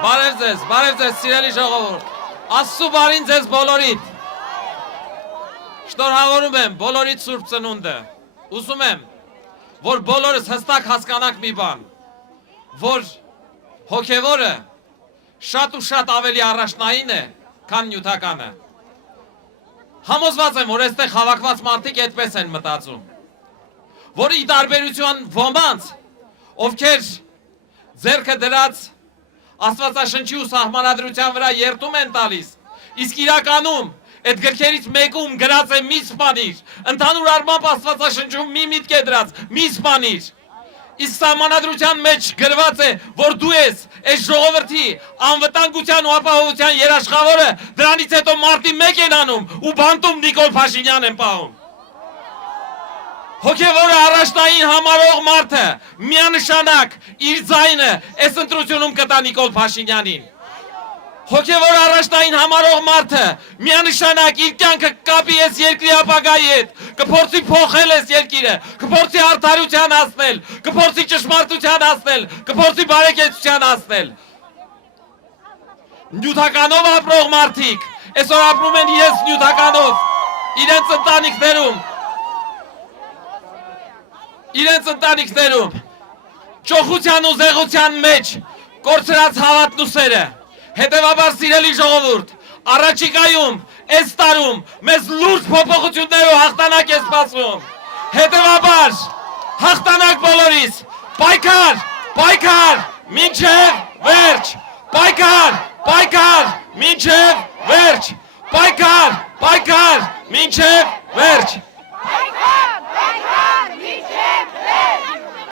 Բարև ձեզ, սիրելի ժողովուրդ, Աստծու բարին ձեզ բոլորիդ, շնորհավորում եմ բոլորիդ Սուրբ Ծնունդը, ուզում եմ, որ բոլորս հստակ հասկանանք մի բան, որ հոգևորը շատ ու շատ ավելի առաջնային է, քան նյութականը։ Համոզված եմ, որ այստեղ հավաքված մարդիկ այդպես են մտածում, որ ի տարբերություն ոմանց, ովքեր ձեռքը դրած Աստվածաշնչի ու սահմանադրության վրա երթում են տալիս, իսկ իրականում այդ գրքերից մեկում գրած է մի սպանիր, ընդհանուր առմամբ Աստվածաշնչում մի միտք է դրած, մի սպանիր, իսկ սահմանադրության մեջ գրված է, որ դու ես այս ժողովրդի անվտանգության ու ապահովության երաշխավորը, դրանից հետո մարտի մեկ են անում ու բանտում Նիկոլ Փաշինյան են պահում։ Հոգևորը առաջնային համարող մարդը միանշանակ իր ձայնը այս ընտրությունում կտա Նիկոլ Փաշինյանին։ Հոգևորը առաջնային համարող մարդը միանշանակ իր կյանքը կապի այս երկրի ապագայի հետ, կփորձի փոխել այս երկիրը, կփորձի արդարության հասնել, կփորձի ճշմարտության հասնել, կփորձի բարեկեցության հասնել։ Նյութականով ապրող մարդիկ այսօր ապրում են իրենց նյութականով, իրենց ընտանիքներում, ճոխության ու զեղության մեջ կորցրած հավատն ու սերը։ Հետևաբար սիրելի ժողովուրդ, առաջիկայում, այս տարում մեզ լուրջ փոփոխություններով հաղթանակ է սպասվում։ Հետևաբար, հաղթանակ բոլորիս, պայքար, պայքար, մինչև վերջ, պայքար, պայքար, մինչև վերջ, պայքար, պայքար, մինչև վերջ։